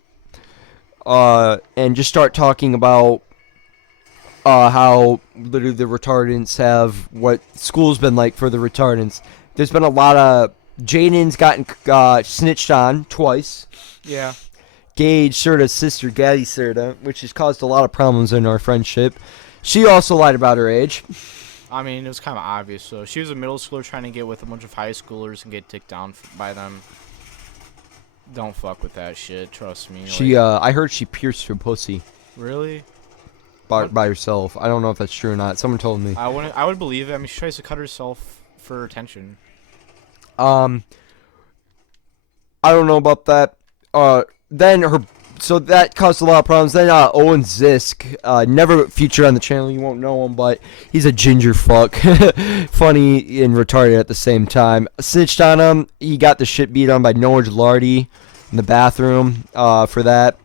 and just start talking about how literally the Retardants have, what school's been like for the Retardants. There's been a lot of, Jaden's gotten snitched on twice. Yeah. Gage Serta's sister, Gaddy Serta, which has caused a lot of problems in our friendship. She also lied about her age. I mean, it was kind of obvious. So she was a middle schooler trying to get with a bunch of high schoolers and get dicked down by them. Don't fuck with that shit. Trust me. She, I heard she pierced her pussy. Really? By herself. I don't know if that's true or not. Someone told me. I would believe it. I mean, she tries to cut herself for attention. I don't know about that. Then so that caused a lot of problems. Then Owen Zisk, never featured on the channel. You won't know him, but he's a ginger fuck, funny and retarded at the same time. Snitched on him. He got the shit beat on by Noah Gilardi in the bathroom for that.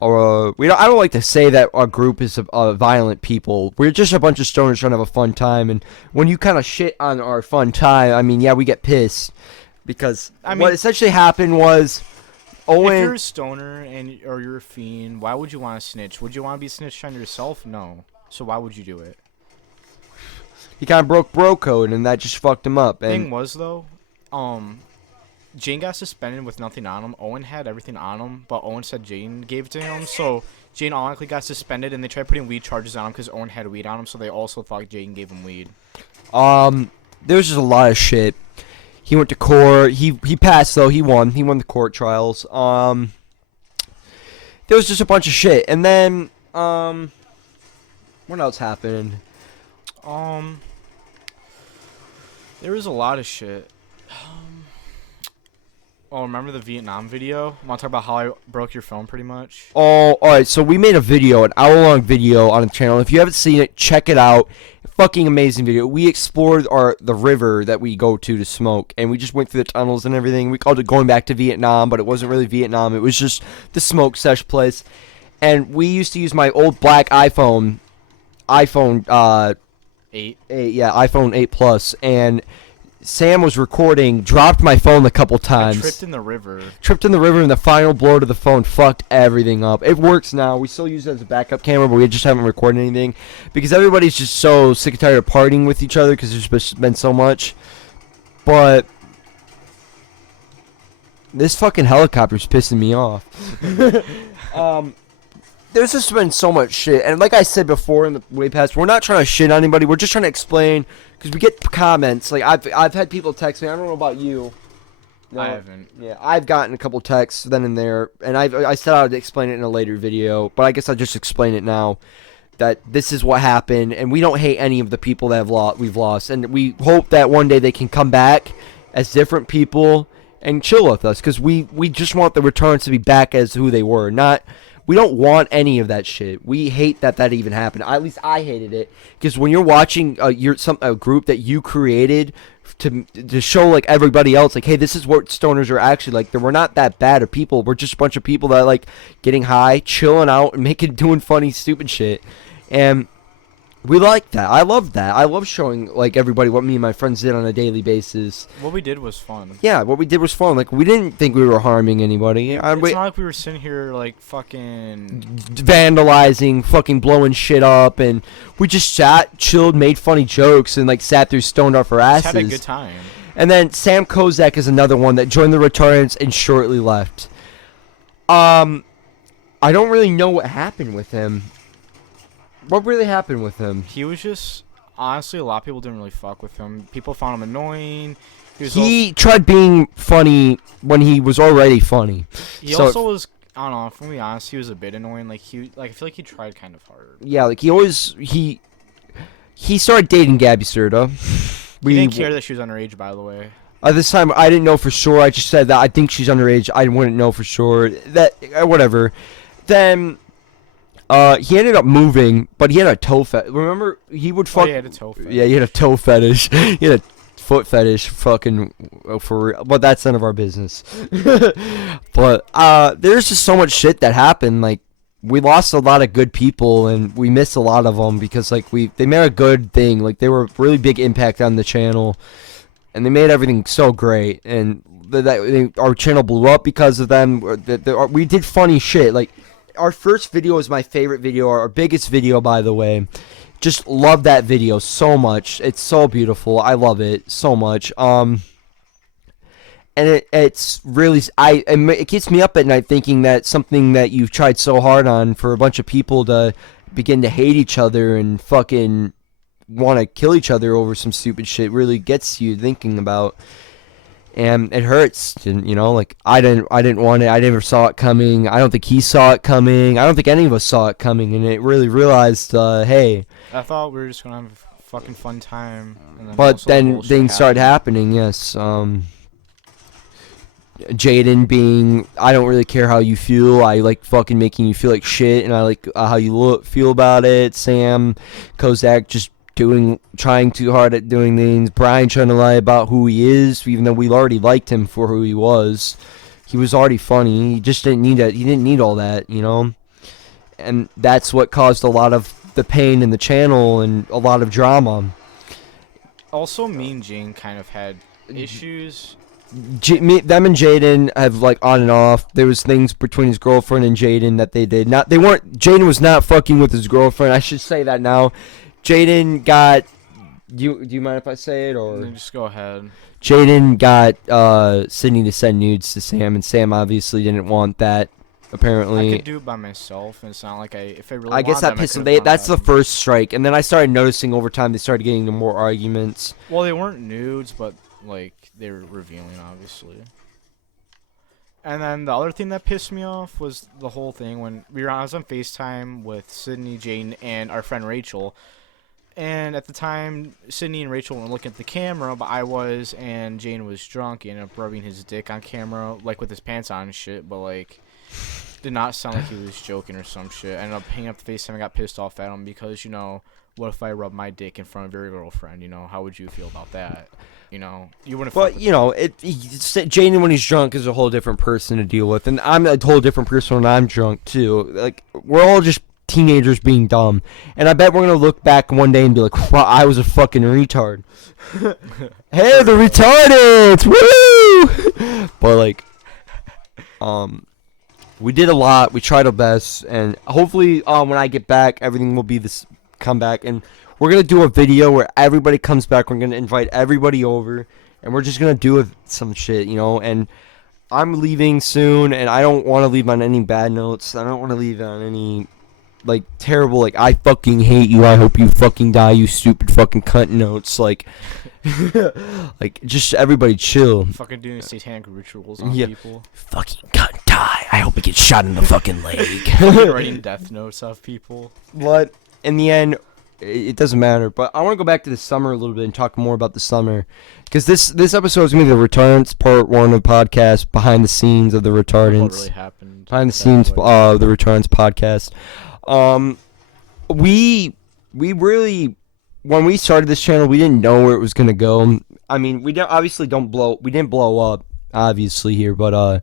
I don't like to say that our group is violent people. We're just a bunch of stoners trying to have a fun time. And when you kind of shit on our fun time, I mean, yeah, we get pissed because what essentially happened was. Owen, if you're a stoner or you're a fiend, why would you want to snitch? Would you want to be snitched on yourself? No. So why would you do it? He kind of broke bro code, and that just fucked him up. Thing was though, Jane got suspended with nothing on him. Owen had everything on him, but Owen said Jane gave it to him. So Jane automatically got suspended, and they tried putting weed charges on him because Owen had weed on him. So they also thought Jane gave him weed. There was just a lot of shit. He went to court. He passed though. He won. He won the court trials. There was just a bunch of shit, and then what else happened? There was a lot of shit. Oh, remember the Vietnam video? Want to talk about how I broke your phone, pretty much? Oh, alright, so we made a video, an hour-long video on the channel. If you haven't seen it, check it out. Fucking amazing video. We explored the river that we go to smoke, and we just went through the tunnels and everything. We called it Going Back to Vietnam, but it wasn't really Vietnam. It was just the smoke sesh place. And we used to use my old black iPhone 8. iPhone 8 Plus, and Sam was recording, dropped my phone a couple times. I tripped in the river, and the final blow to the phone fucked everything up. It works now. We still use it as a backup camera, but we just haven't recorded anything because everybody's just so sick and tired of partying with each other because there's been so much. But this fucking helicopter's pissing me off. There's just been so much shit, and like I said before in the way past, we're not trying to shit on anybody. We're just trying to explain because we get comments. Like I've had people text me. I don't know about you. No, I haven't. Yeah, I've gotten a couple texts then and there, and I said I would explain it in a later video, but I guess I'll just explain it now. That this is what happened, and we don't hate any of the people that we've lost, and we hope that one day they can come back as different people and chill with us, because we just want the returns to be back as who they were, not. We don't want any of that shit. We hate that even happened. At least I hated it, because when you're watching a group that you created to show like everybody else, like, hey, this is what stoners are actually like. We're not that bad of people. We're just a bunch of people that like getting high, chilling out, and doing funny, stupid shit. And we like that. I love that. I love showing like everybody what me and my friends did on a daily basis. What we did was fun. Yeah, what we did was fun. Like, we didn't think we were harming anybody. It's not like we were sitting here like fucking vandalizing, fucking blowing shit up, and we just sat, chilled, made funny jokes, and like sat through stoned off our asses. Just had a good time. And then Sam Kozak is another one that joined the Retardants and shortly left. I don't really know what happened with him. What really happened with him? He was just, honestly, a lot of people didn't really fuck with him. People found him annoying. He tried being funny when he was already funny. He also was, I don't know, if I'm being honest, he was a bit annoying. Like, I feel like he tried kind of hard. Yeah, like he started dating Gabby Serta. He didn't care that she was underage, by the way. At this time, I didn't know for sure. I just said that I think she's underage. I wouldn't know for sure. That whatever. Then he ended up moving, but he had a toe fetish. Remember, he would fuck. Oh, he had a toe fetish. Yeah, he had a toe fetish. He had a foot fetish. Fucking for real. But that's none of our business. But there's just so much shit that happened. Like, we lost a lot of good people, and we missed a lot of them because like they made a good thing. Like, they were a really big impact on the channel, and they made everything so great. And our channel blew up because of them. We did funny shit. Like, our first video is my favorite video, our biggest video, by the way. Just love that video so much. It's so beautiful. I love it so much. And it's really, it gets me up at night thinking that something that you've tried so hard on for a bunch of people to begin to hate each other and fucking want to kill each other over some stupid shit really gets you thinking about. And it hurts, you know, like, I didn't want it. I never saw it coming. I don't think he saw it coming. I don't think any of us saw it coming, and it really realized, hey. I thought we were just going to have a fucking fun time. And then but then things started happening, yes. Jaden being, I don't really care how you feel. I like fucking making you feel like shit, and I like how you feel about it. Sam Kozak just trying too hard at doing things. Brian trying to lie about who he is, even though we already liked him for who he was. He was already funny. He just didn't need it. He didn't need all that, you know. And that's what caused a lot of the pain in the channel and a lot of drama. Also, me and Jane kind of had issues. Them and Jaden have like on and off. There was things between his girlfriend and Jaden that they did not. They weren't. Jaden was not fucking with his girlfriend. I should say that now. Jaden got Do you mind if I say it or? Then just go ahead. Jaden got Sydney to send nudes to Sam, and Sam obviously didn't want that. Apparently, I could do it by myself, and it's not like if I really. I guess that pissed them. That's the first strike, and then I started noticing over time they started getting into more arguments. Well, they weren't nudes, but like they were revealing, obviously. And then the other thing that pissed me off was the whole thing when I was on FaceTime with Sydney, Jane, and our friend Rachel. And at the time, Sydney and Rachel weren't looking at the camera, but I was, and Jane was drunk. He ended up rubbing his dick on camera, like with his pants on and shit, but like, did not sound like he was joking or some shit. I ended up hanging up the FaceTime and got pissed off at him because, you know, what if I rub my dick in front of your girlfriend? You know, how would you feel about that? You know, you wouldn't. But you know, Jaden when he's drunk is a whole different person to deal with, and I'm a whole different person when I'm drunk too. Like we're all just teenagers being dumb, and I bet we're gonna look back one day and be like, wow, I was a fucking retard. Hey, the retardants, woo! But like, we did a lot. We tried our best, and hopefully, when I get back, everything will be this comeback, and we're gonna do a video where everybody comes back. We're gonna invite everybody over, and we're just gonna do some shit, you know. And I'm leaving soon, and I don't want to leave on any bad notes. I don't want to leave on any like terrible, like I fucking hate you. I hope you fucking die, you stupid fucking cunt notes. Like, like just everybody chill. Fucking doing satanic rituals on people. Fucking cunt die. I hope he gets shot in the fucking leg. Writing death notes of people. But in the end, it doesn't matter. But I want to go back to the summer a little bit and talk more about the summer, because this episode is gonna be the Retardants Part 1 of the podcast, behind the scenes of the Retardants. What really happened? Behind the scenes of the Retardants podcast. We really, when we started this channel, we didn't know where it was gonna go. I mean, we didn't blow up obviously here, but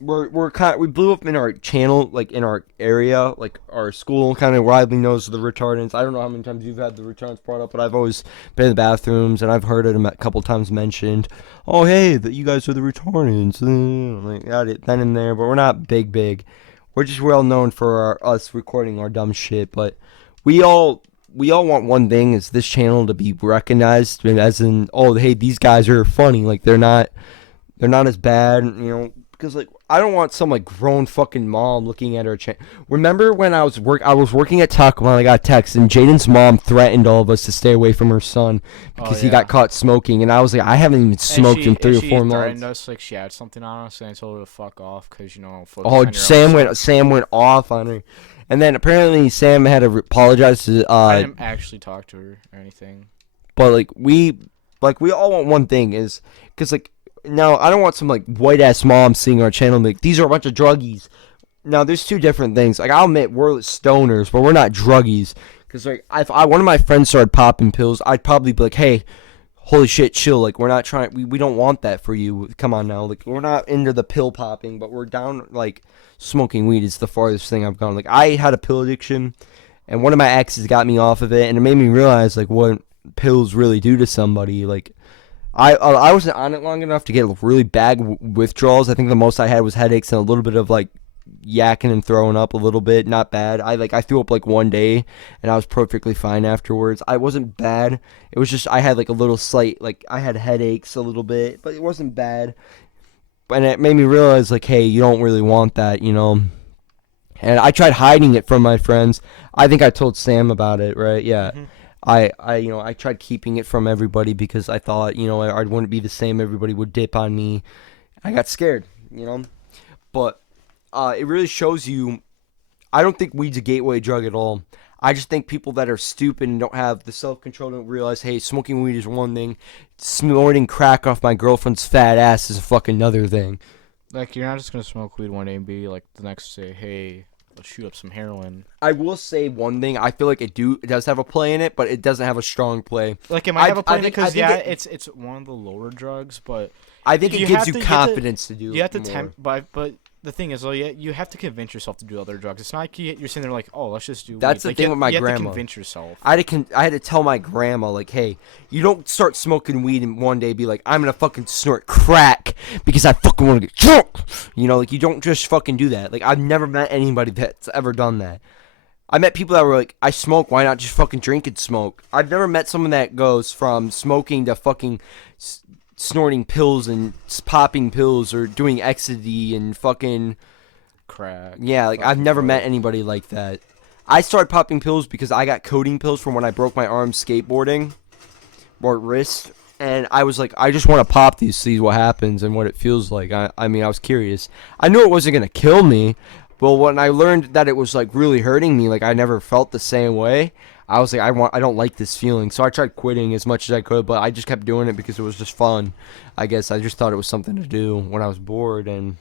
we blew up in our channel, like in our area, like our school kind of widely knows the Retardants. I don't know how many times you've had the Retardants brought up, but I've always been in the bathrooms and I've heard it a couple times mentioned. Oh, hey, you guys are the Retardants. Like, got it then and there, but we're not big. We're just well known for us recording our dumb shit, but we all want one thing, is this channel to be recognized as in, oh, hey, these guys are funny. Like they're not as bad, you know, because like I don't want some like grown fucking mom looking at our channel. Remember when I was working at Taco Bell, I got a text and Jaden's mom threatened all of us to stay away from her son because he got caught smoking, and I was like, I haven't even smoked in 3 or 4 months. She threatened us, like she had something on us, and I told her to fuck off because, you know. Sam went off on her, and then apparently Sam had to apologize to. I didn't actually talk to her or anything. But like we all want one thing, is because like. Now, I don't want some, like, white-ass mom seeing our channel and be like, these are a bunch of druggies. Now, there's two different things. Like, I'll admit, we're stoners, but we're not druggies. Because, like, if one of my friends started popping pills, I'd probably be like, hey, holy shit, chill. Like, we're not trying, we don't want that for you. Come on now. Like, we're not into the pill popping, but we're down, like, smoking weed is the farthest thing I've gone. Like, I had a pill addiction, and one of my exes got me off of it, and it made me realize, like, what pills really do to somebody. Like, I wasn't on it long enough to get really bad withdrawals. I think the most I had was headaches and a little bit of like yakking and throwing up a little bit. Not bad. I threw up like one day and I was perfectly fine afterwards. I wasn't bad. It was just I had like a little slight, like I had headaches a little bit, but it wasn't bad. And it made me realize like, hey, you don't really want that, you know. And I tried hiding it from my friends. I think I told Sam about it, right? Yeah. Mm-hmm. I tried keeping it from everybody because I thought, you know, I wouldn't be the same. Everybody would dip on me. I got scared, you know. But it really shows you, I don't think weed's a gateway drug at all. I just think people that are stupid and don't have the self-control don't realize, hey, smoking weed is one thing. Snorting crack off my girlfriend's fat ass is a fucking another thing. Like, you're not just going to smoke weed one day and be like the next day, hey, let's shoot up some heroin. I will say one thing. I feel like it does have a play in it, but it doesn't have a strong play. Like, it might have a play in it because, it's one of the lower drugs, but I think it gives you confidence to do it. You have to tempt, but the thing is, though, you have to convince yourself to do other drugs. It's not like you're sitting there like, oh, let's just do weed. That's the thing with my grandma. You have to convince yourself. I had to tell my grandma, like, hey, you don't start smoking weed and one day be like, I'm going to fucking snort crack because I fucking want to get drunk. You know, like, you don't just fucking do that. Like, I've never met anybody that's ever done that. I met people that were like, I smoke, why not just fucking drink and smoke? I've never met someone that goes from smoking to fucking snorting pills and popping pills or doing ecstasy and fucking Crack. yeah, like I've fucking never met coke. anybody like that. I started popping pills because I got codeine pills from when I broke my arm skateboarding or wrist, and I was like, I just want to pop these, see what happens and what it feels like. I mean, I was curious. I knew it wasn't gonna kill me, but when I learned that it was like really hurting me, like I never felt the same way. I was like, I don't like this feeling. So I tried quitting as much as I could, but I just kept doing it because it was just fun. I guess I just thought it was something to do when I was bored, and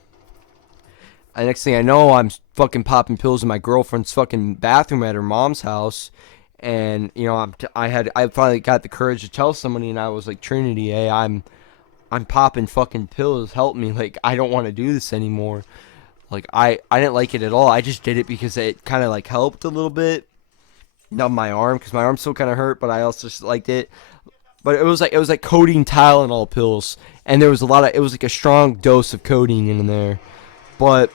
the next thing I know, I'm fucking popping pills in my girlfriend's fucking bathroom at her mom's house. And you know, I finally got the courage to tell somebody, and I was like, Trinity, hey, I'm popping fucking pills. Help me. Like, I don't want to do this anymore. Like, I didn't like it at all. I just did it because it kind of like helped a little bit, numb my arm, because my arm still kind of hurt, but I also just liked it. But it was like codeine Tylenol pills, and there was it was like a strong dose of codeine in there. But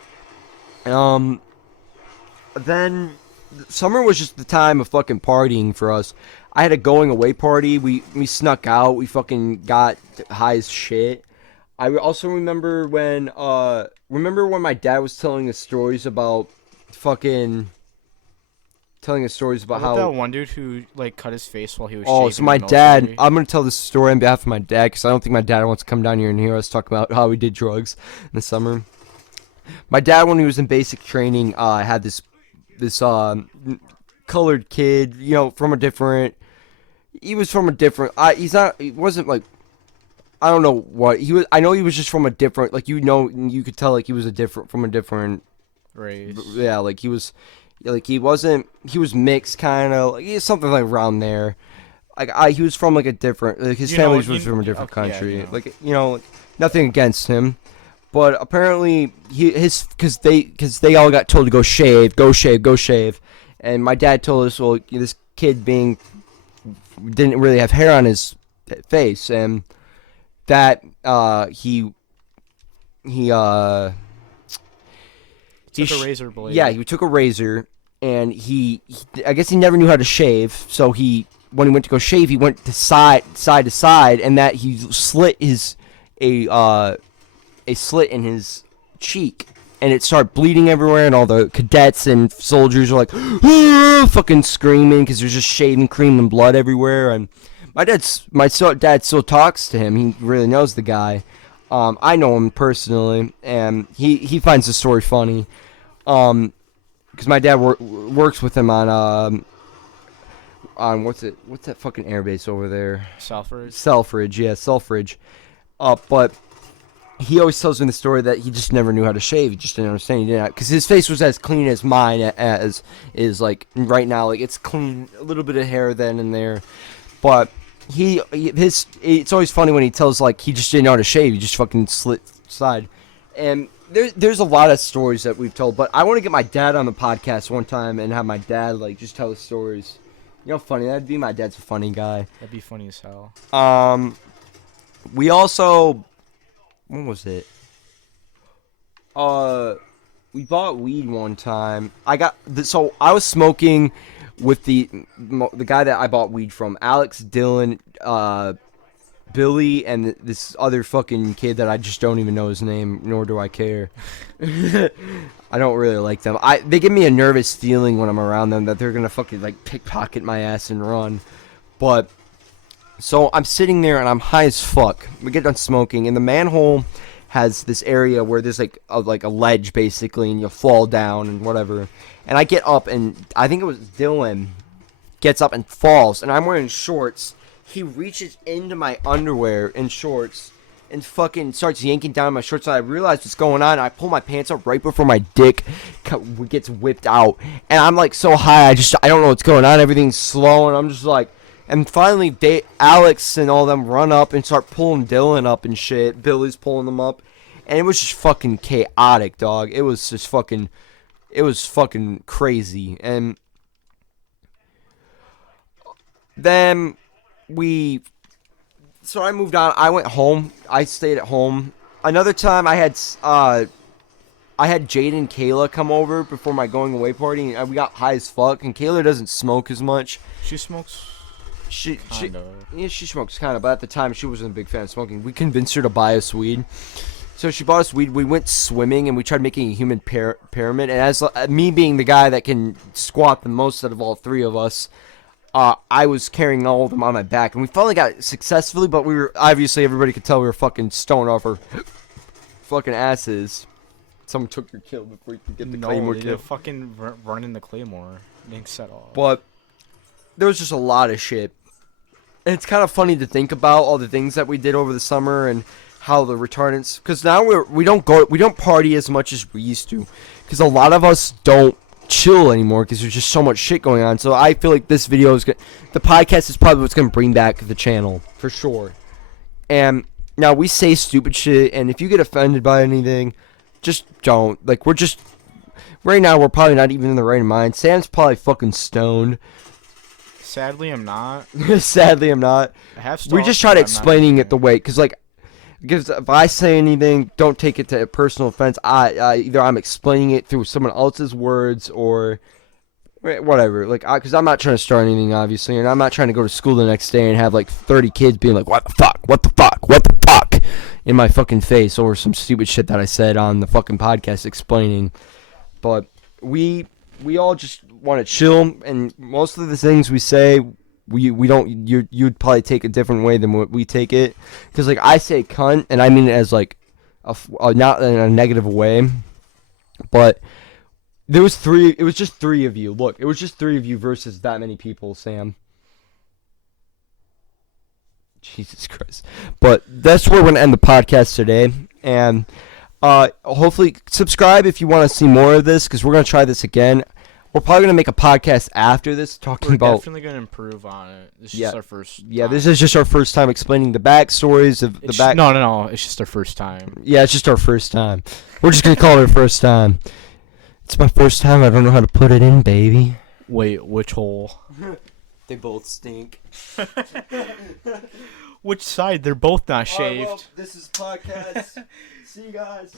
um, then summer was just the time of fucking partying for us. I had a going away party. We snuck out. We fucking got high as shit. I also remember when my dad was telling us stories about fucking telling us stories about What about how that one dude who like cut his face while he was oh, shaving so in my the dad, military? I'm going to tell this story on behalf of my dad because I don't think my dad wants to come down here and hear us talk about how we did drugs in the summer. My dad, when he was in basic training, had this colored kid, you know, from a different. He was from a different. He's not. He wasn't like. I don't know what he was. I know he was just from a different. Like you know, you could tell like he was from a different. Race. Yeah, like he was. Like he wasn't. He was mixed, kind of like something like around there. Like he was from like a different. Like his You know, family you- was from a different okay, yeah, country. you know. Like you know, like, nothing against him. But apparently because they all got told to go shave, go shave, go shave, and my dad told us, well, this kid didn't really have hair on his face, and that he Took a razor blade. yeah, he took a razor, and I guess he never knew how to shave, so when he went to go shave, he went to side to side, and that he slit a slit in his cheek, and it started bleeding everywhere, and all the cadets and soldiers were like "Ah!" fucking screaming because there's just shaving cream and blood everywhere. And my dad still talks to him. He really knows the guy. I know him personally, and he finds the story funny. Because my dad works with him on what's that fucking airbase over there? Selfridge. Selfridge. But he always tells me the story that he just never knew how to shave. He just didn't understand. He didn't, because his face was as clean as mine as is like right now. Like it's clean, a little bit of hair then and there, but it's always funny when he tells like he just didn't know how to shave. He just fucking slit side, and there's a lot of stories that we've told. But I want to get my dad on the podcast one time and have my dad like just tell the stories. You know, how funny that'd be. My dad's a funny guy. That'd be funny as hell. We also. When was it? We bought weed one time. So I was smoking with the guy that I bought weed from, Alex, Dylan, Billy, and this other fucking kid that I just don't even know his name, nor do I care. I don't really like them. They give me a nervous feeling when I'm around them that they're gonna fucking like pickpocket my ass and run. But so I'm sitting there and I'm high as fuck. We get done smoking, and the manhole has this area where there's like a ledge basically, and you fall down and whatever. And I get up, and I think it was Dylan gets up and falls, and I'm wearing shorts. He reaches into my underwear and shorts and fucking starts yanking down my shorts. And I realize what's going on. I pull my pants up right before my dick gets whipped out, and I'm like so high. I don't know what's going on. Everything's slow, and I'm just like. And finally, Alex and all them run up and start pulling Dylan up and shit. Billy's pulling them up, and it was just fucking chaotic, dog. It was fucking crazy. And then so I moved on. I went home. I stayed at home. Another time, I had I had Jade and Kayla come over before my going away party, and we got high as fuck. And Kayla doesn't smoke as much. She smokes. She Kinda. yeah, she smokes kind of, but at the time she wasn't a big fan of smoking. We convinced her to buy us weed, so she bought us weed. We went swimming and we tried making a human pyramid. And as me being the guy that can squat the most out of all three of us, I was carrying all of them on my back, and we finally got it successfully. But we were obviously everybody could tell we were fucking stoned off our fucking asses. Someone took your kill before you could get the claymore kill. No, fucking running the claymore, getting set off. But there was just a lot of shit. And it's kind of funny to think about all the things that we did over the summer and how the retardants. Because now we don't party as much as we used to. Because a lot of us don't chill anymore because there's just so much shit going on. So I feel like this video is the podcast is probably what's gonna bring back the channel for sure. And now we say stupid shit, and if you get offended by anything, just don't. Like, we're just right now we're probably not even in the right mind. Sam's probably fucking stoned. Sadly, I'm not. Sadly, I'm not. I have We just tried explaining it the way, because if I say anything, don't take it to a personal offense. Either I'm explaining it through someone else's words or whatever. Because I'm not trying to start anything, obviously, and I'm not trying to go to school the next day and have 30 kids being like, "What the fuck? What the fuck? What the fuck?" in my fucking face over some stupid shit that I said on the fucking podcast explaining. But we all just want to chill, and most of the things we say, we don't. You'd probably take a different way than what we take it, because I say cunt, and I mean it as not in a negative way, but there was three. It was just three of you. Look, it was just three of you versus that many people, Sam. Jesus Christ. But that's where we're going to end the podcast today. And hopefully subscribe if you want to see more of this, because we're going to try this again. We're probably going to make a about after this talking about... We're definitely going to improve on it. This is just our first time. Yeah, this is just our first time explaining the backstories of the back... No. It's just our first time. Yeah, it's just our first time. We're just going to call it our first time. It's my first time. I don't know how to put it in, baby. Wait, which hole? They both stink. Which side? They're both not shaved. Well, this is podcast. See you guys.